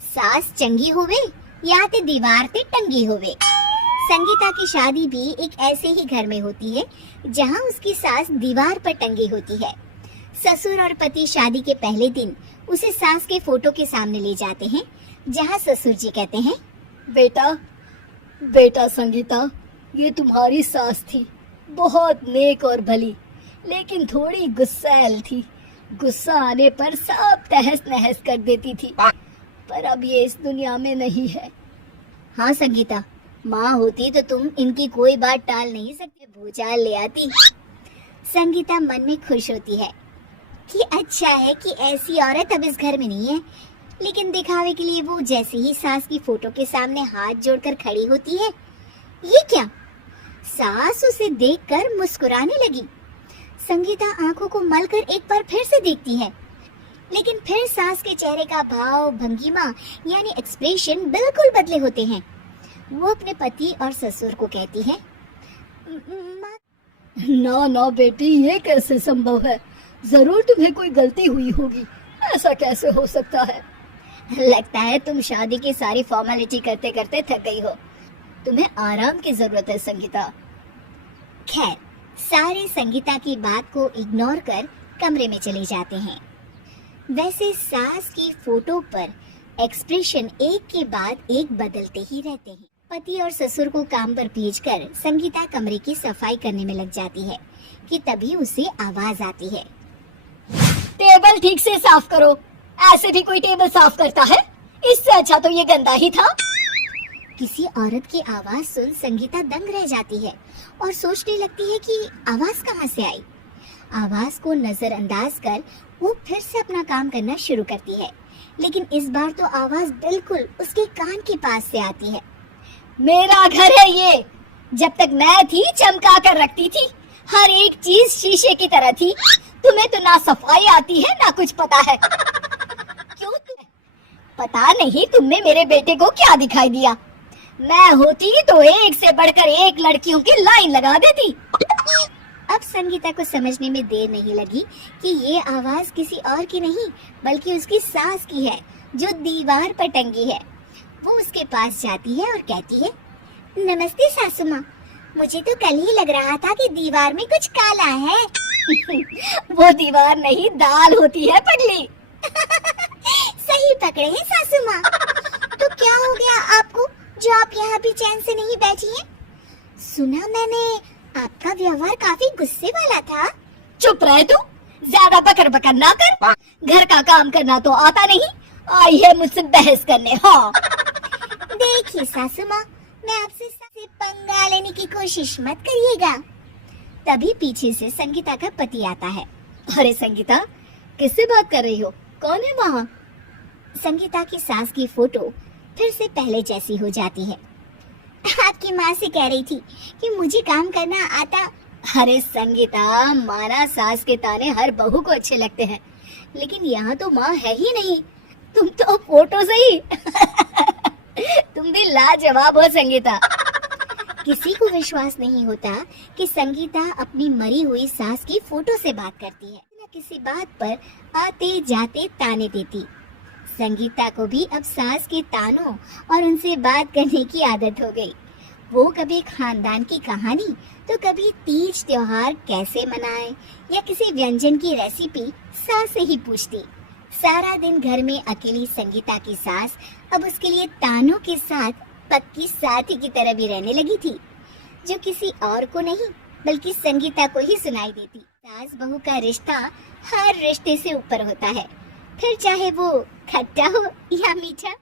सास चंगी होवे या ते दीवार ते टंगी होवे। संगीता की शादी भी एक ऐसे ही घर में होती है जहां उसकी सास दीवार पर टंगी होती है। ससुर और पति शादी के पहले दिन उसे सास के फोटो के सामने ले जाते हैं, जहां ससुर जी कहते हैं, बेटा बेटा संगीता, ये तुम्हारी सास थी, बहुत नेक और भली, लेकिन थोड़ी गुस्सैल थी। गुस्सा आने पर सब तहस नहस कर देती थी, पर अब ये इस दुनिया में नहीं है। हाँ संगीता, माँ होती तो तुम इनकी कोई बात टाल नहीं सकते, भूचाल ले आती। संगीता मन में खुश होती है कि अच्छा है कि ऐसी औरत अब इस घर में नहीं है, लेकिन दिखावे के लिए वो जैसे ही सास की फोटो के सामने हाथ जोड़कर खड़ी होती है, ये क्या? सास उसे देखकर मुस्कुराने लगी। संगीता आंखों को मलकर एक बार फिर से देखती है, लेकिन फिर सास के चेहरे का भाव, भंगिमा यानी एक्सप्रेशन बिल्कुल बदले होते हैं। वो अपने पति और ससुर को कहती है, ना ना बेटी, ये कैसे संभव है? जरूर तुम्हें कोई गलती हुई होगी, ऐसा कैसे हो सकता है? लगता है तुम शादी की सारी फॉर्मेलिटी करते करते थक गई हो, तुम्हें आराम की जरूरत है संगीता। खैर, सारे संगीता की बात को इग्नोर कर कमरे में चले जाते हैं। वैसे सास की फोटो पर एक्सप्रेशन एक के बाद एक बदलते ही रहते हैं। पति और ससुर को काम पर भेजकर संगीता कमरे की सफाई करने में लग जाती है कि तभी उसे आवाज आती है, टेबल ठीक से साफ करो। ऐसे भी कोई टेबल साफ करता है? इससे अच्छा तो ये गंदा ही था। किसी औरत की आवाज सुन संगीता दंग रह जाती है और सोचने लगती है कि आवाज कहाँ से आई। आवाज को नजरअंदाज कर वो फिर से अपना काम करना शुरू करती है, लेकिन इस बार तो आवाज बिल्कुल उसके कान के पास से आती है। मेरा घर है ये, जब तक मैं थी चमका कर रखती थी, हर एक चीज शीशे की तरह थी। तुम्हें तो ना सफाई आती है ना कुछ पता है। क्यों? पता नहीं तुमने मेरे बेटे को क्या दिखाई दिया। मैं होती तो एक से बढ़कर एक लड़कियों की लाइन लगा देती। अब संगीता को समझने में देर नहीं लगी कि ये आवाज किसी और की नहीं बल्कि उसकी सास की है, जो दीवार पर टंगी है। वो उसके पास जाती है और कहती है, नमस्ते सासू माँ, मुझे तो कल ही लग रहा था कि दीवार में कुछ काला है। वो दीवार नहीं, दाल होती है पगली। सही पकड़े हैं सासू माँ। तो क्या हो गया आपको जो आप यहाँ भी चैन से नहीं बैठी हैं? सुना मैंने आपका व्यवहार काफी गुस्से वाला था। चुप रहे तू, ज्यादा बकर बकर ना कर। घर का काम करना तो आता नहीं, आई है मुझसे बहस करने। हाँ देखिए सासू माँ, मैं आपसे पंगा लेने की कोशिश मत करिएगा। तभी पीछे से संगीता का पति आता है। अरे संगीता, किससे बात कर रही हो? कौन है वहाँ? संगीता की सास की फोटो फिर से पहले जैसी हो जाती है। आपकी माँ से कह रही थी कि मुझे काम करना आता। अरे संगीता, माना सास के ताने हर बहू को अच्छे लगते हैं, लेकिन यहाँ तो माँ है ही नहीं, तुम तो फोटो से ही। तुम भी लाजवाब हो संगीता। किसी को विश्वास नहीं होता कि संगीता अपनी मरी हुई सास की फोटो से बात करती है। न किसी बात पर आते जाते ताने देती। संगीता को भी अब सास के तानों और उनसे बात करने की आदत हो गई। वो कभी खानदान की कहानी तो कभी तीज त्योहार कैसे मनाए या किसी व्यंजन की रेसिपी सास से ही पूछती। सारा दिन घर में अकेली संगीता की सास अब उसके लिए तानों के साथ पक्की साथी की तरह भी रहने लगी थी, जो किसी और को नहीं बल्कि संगीता को ही सुनाई देती। सास बहू का रिश्ता हर रिश्ते से ऊपर होता है, फिर चाहे वो खट्टा हो या मीठा।